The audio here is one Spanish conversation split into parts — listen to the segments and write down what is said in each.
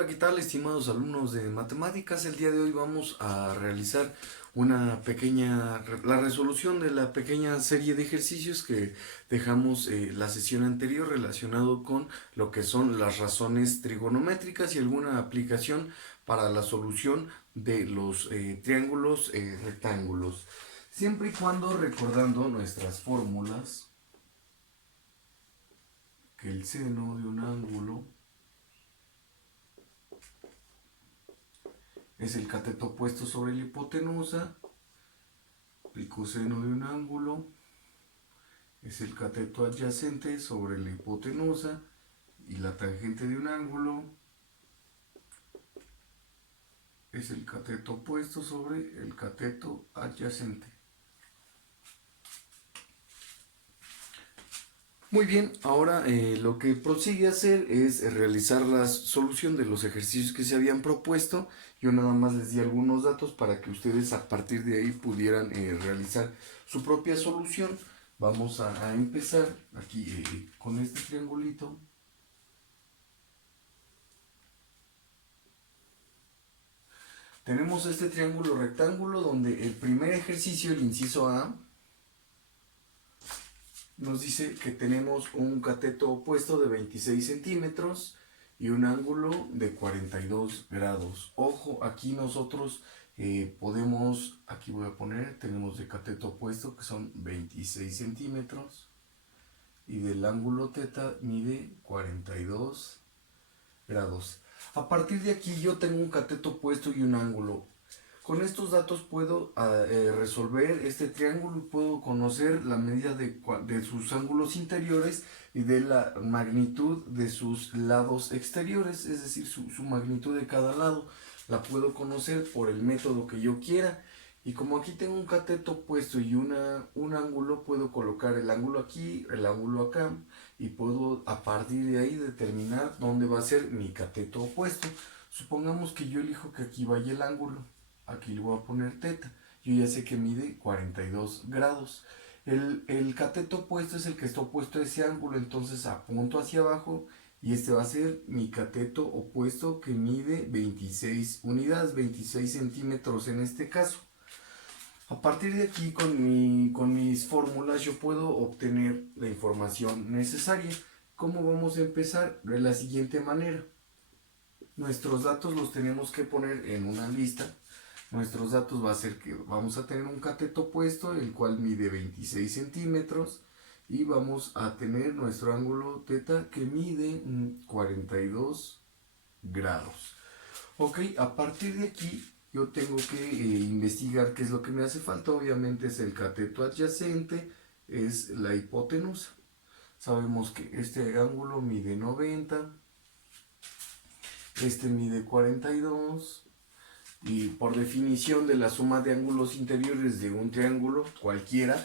Hola, ¿qué tal, estimados alumnos de matemáticas? El día de hoy vamos a realizar la resolución de la pequeña serie de ejercicios que dejamos la sesión anterior relacionado con lo que son las razones trigonométricas y alguna aplicación para la solución de los triángulos rectángulos. Siempre y cuando recordando nuestras fórmulas, que el seno de un ángulo es el cateto opuesto sobre la hipotenusa, el coseno de un ángulo es el cateto adyacente sobre la hipotenusa y la tangente de un ángulo es el cateto opuesto sobre el cateto adyacente. Muy bien, ahora lo que prosigue a hacer es realizar la solución de los ejercicios que se habían propuesto. Yo nada más les di algunos datos para que ustedes a partir de ahí pudieran realizar su propia solución. Vamos a empezar aquí con este triangulito. Tenemos este triángulo rectángulo donde el primer ejercicio, el inciso A, nos dice que tenemos un cateto opuesto de 26 centímetros y un ángulo de 42 grados. Ojo, aquí nosotros aquí voy a poner, tenemos de cateto opuesto que son 26 centímetros y del ángulo teta mide 42 grados. A partir de aquí yo tengo un cateto opuesto y un ángulo. Con estos datos puedo resolver este triángulo y puedo conocer la medida de sus ángulos interiores y de la magnitud de sus lados exteriores, es decir, su magnitud de cada lado. La puedo conocer por el método que yo quiera. Y como aquí tengo un cateto opuesto y un ángulo, puedo colocar el ángulo aquí, el ángulo acá, y puedo a partir de ahí determinar dónde va a ser mi cateto opuesto. Supongamos que yo elijo que aquí vaya el ángulo. Aquí le voy a poner teta. Yo ya sé que mide 42 grados. El cateto opuesto es el que está opuesto a ese ángulo, entonces apunto hacia abajo y este va a ser mi cateto opuesto que mide 26 unidades, 26 centímetros en este caso. A partir de aquí, con mis fórmulas, yo puedo obtener la información necesaria. ¿Cómo vamos a empezar? De la siguiente manera. Nuestros datos los tenemos que poner en una lista. Nuestros datos va a ser que vamos a tener un cateto opuesto, el cual mide 26 centímetros. Y vamos a tener nuestro ángulo teta que mide 42 grados. Ok, a partir de aquí yo tengo que investigar qué es lo que me hace falta. Obviamente es el cateto adyacente, es la hipotenusa. Sabemos que este ángulo mide 90, este mide 42 y por definición de la suma de ángulos interiores de un triángulo cualquiera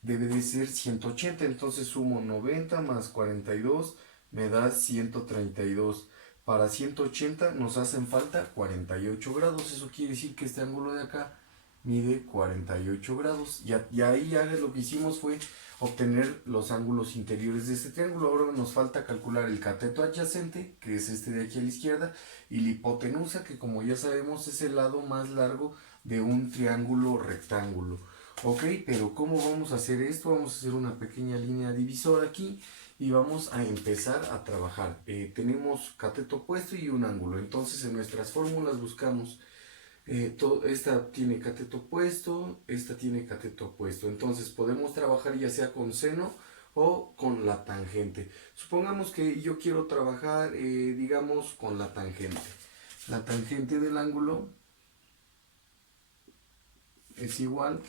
debe de ser 180. Entonces sumo 90 más 42 me da 132. Para 180 nos hacen falta 48 grados. Eso quiere decir que este ángulo de acá mide 48 grados. Y ahí ya lo que hicimos fue obtener los ángulos interiores de este triángulo. Ahora nos falta calcular el cateto adyacente, que es este de aquí a la izquierda, y la hipotenusa, que como ya sabemos es el lado más largo de un triángulo rectángulo. Ok, pero ¿cómo vamos a hacer esto? Vamos a hacer una pequeña línea divisora aquí y vamos a empezar a trabajar. Tenemos cateto opuesto y un ángulo. Entonces en nuestras fórmulas buscamos, esta tiene cateto opuesto, esta tiene cateto opuesto. Entonces podemos trabajar ya sea con seno o con la tangente. Supongamos que yo quiero trabajar, digamos, con la tangente. La tangente del ángulo es igual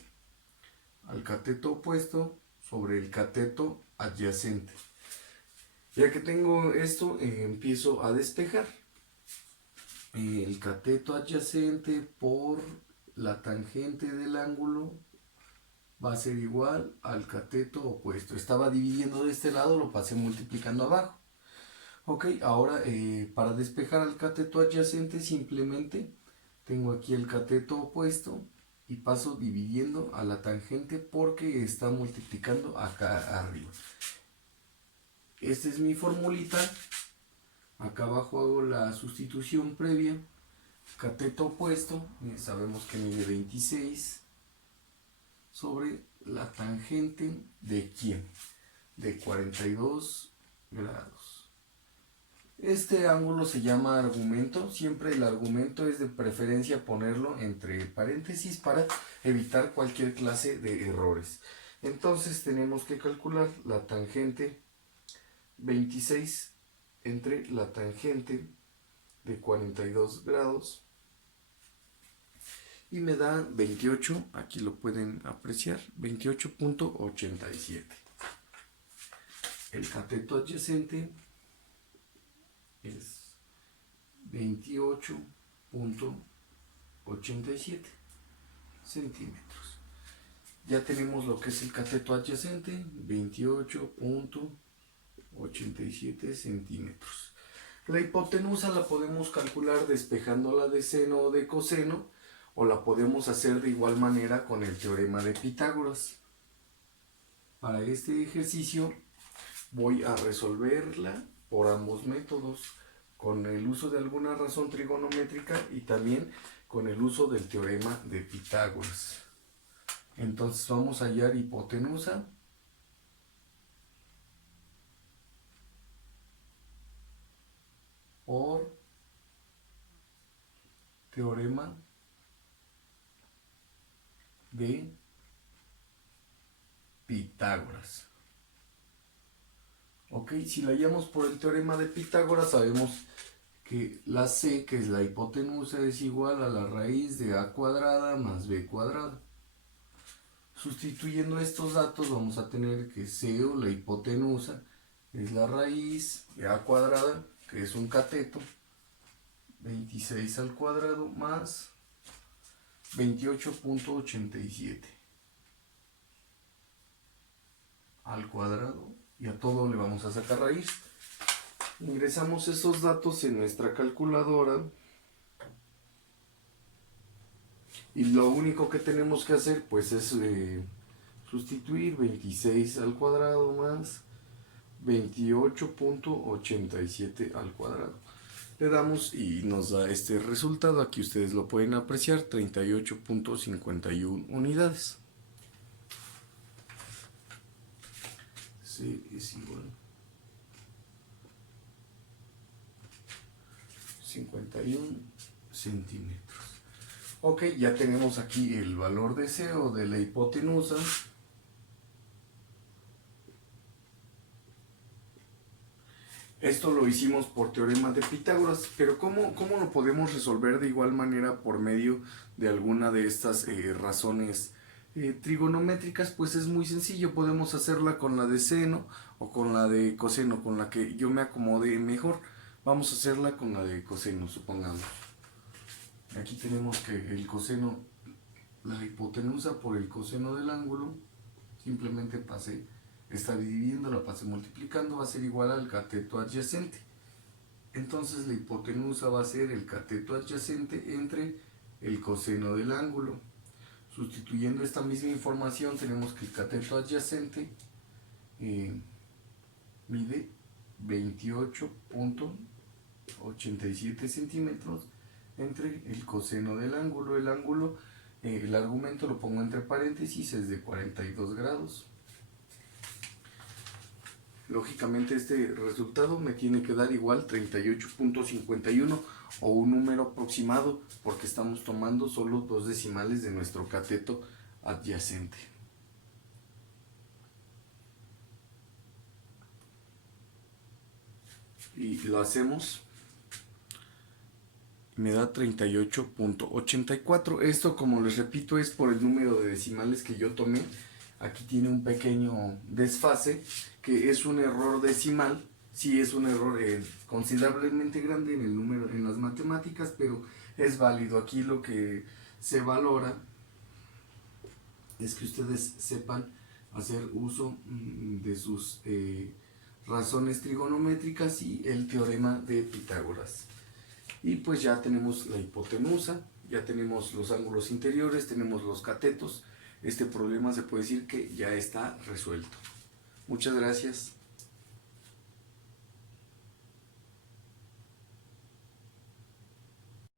al cateto opuesto sobre el cateto adyacente. Ya que tengo esto, empiezo a despejar. El cateto adyacente por la tangente del ángulo va a ser igual al cateto opuesto. Estaba dividiendo de este lado, lo pasé multiplicando abajo. Ok, ahora para despejar al cateto adyacente simplemente tengo aquí el cateto opuesto y paso dividiendo a la tangente porque está multiplicando acá arriba. Esta es mi formulita. Acá abajo hago la sustitución previa. Cateto opuesto, sabemos que mide 26 sobre la tangente de ¿quién? De 42 grados. Este ángulo se llama argumento. Siempre el argumento es de preferencia ponerlo entre paréntesis para evitar cualquier clase de errores. Entonces tenemos que calcular la tangente 26 entre la tangente de 42 grados y me da 28, aquí lo pueden apreciar, 28.87. El cateto adyacente es 28.87 centímetros. Ya tenemos lo que es el cateto adyacente, 28.87 centímetros. La hipotenusa la podemos calcular despejándola de seno o de coseno, o la podemos hacer de igual manera con el teorema de Pitágoras. Para este ejercicio voy a resolverla por ambos métodos, con el uso de alguna razón trigonométrica y también con el uso del teorema de Pitágoras. Entonces vamos a hallar hipotenusa por teorema de Pitágoras. Ok, si la hallamos por el teorema de Pitágoras, sabemos que la C, que es la hipotenusa, es igual a la raíz de a cuadrada más b cuadrada. Sustituyendo estos datos vamos a tener que C, o la hipotenusa, es la raíz de a cuadrada, que es un cateto, 26 al cuadrado más 28.87 al cuadrado, y a todo le vamos a sacar raíz. Ingresamos esos datos en nuestra calculadora y lo único que tenemos que hacer pues es sustituir 26 al cuadrado más 28.87 al cuadrado. Le damos y nos da este resultado. Aquí ustedes lo pueden apreciar, 38.51 unidades. C es igual 51 centímetros. Ok, ya tenemos aquí el valor de C, o de la hipotenusa. Esto lo hicimos por teorema de Pitágoras, pero ¿cómo lo podemos resolver de igual manera por medio de alguna de estas razones trigonométricas? Pues es muy sencillo, podemos hacerla con la de seno o con la de coseno, con la que yo me acomode mejor. Vamos a hacerla con la de coseno, supongamos. Aquí tenemos que el coseno, la hipotenusa por el coseno del ángulo, simplemente pasé, está dividiendo, la pasé multiplicando, va a ser igual al cateto adyacente. Entonces la hipotenusa va a ser el cateto adyacente entre el coseno del ángulo. Sustituyendo esta misma información, tenemos que el cateto adyacente mide 28.87 centímetros entre el coseno del ángulo. El ángulo, el argumento lo pongo entre paréntesis, es de 42 grados. Lógicamente este resultado me tiene que dar igual 38.51 o un número aproximado, porque estamos tomando solo dos decimales de nuestro cateto adyacente. Y lo hacemos, me da 38.84. Esto, como les repito, es por el número de decimales que yo tomé. Aquí tiene un pequeño desfase, que es un error decimal. Sí, es un error considerablemente grande en el número, en las matemáticas, pero es válido. Aquí lo que se valora es que ustedes sepan hacer uso de sus razones trigonométricas y el teorema de Pitágoras. Y pues ya tenemos la hipotenusa, ya tenemos los ángulos interiores, tenemos los catetos. Este problema se puede decir que ya está resuelto. Muchas gracias.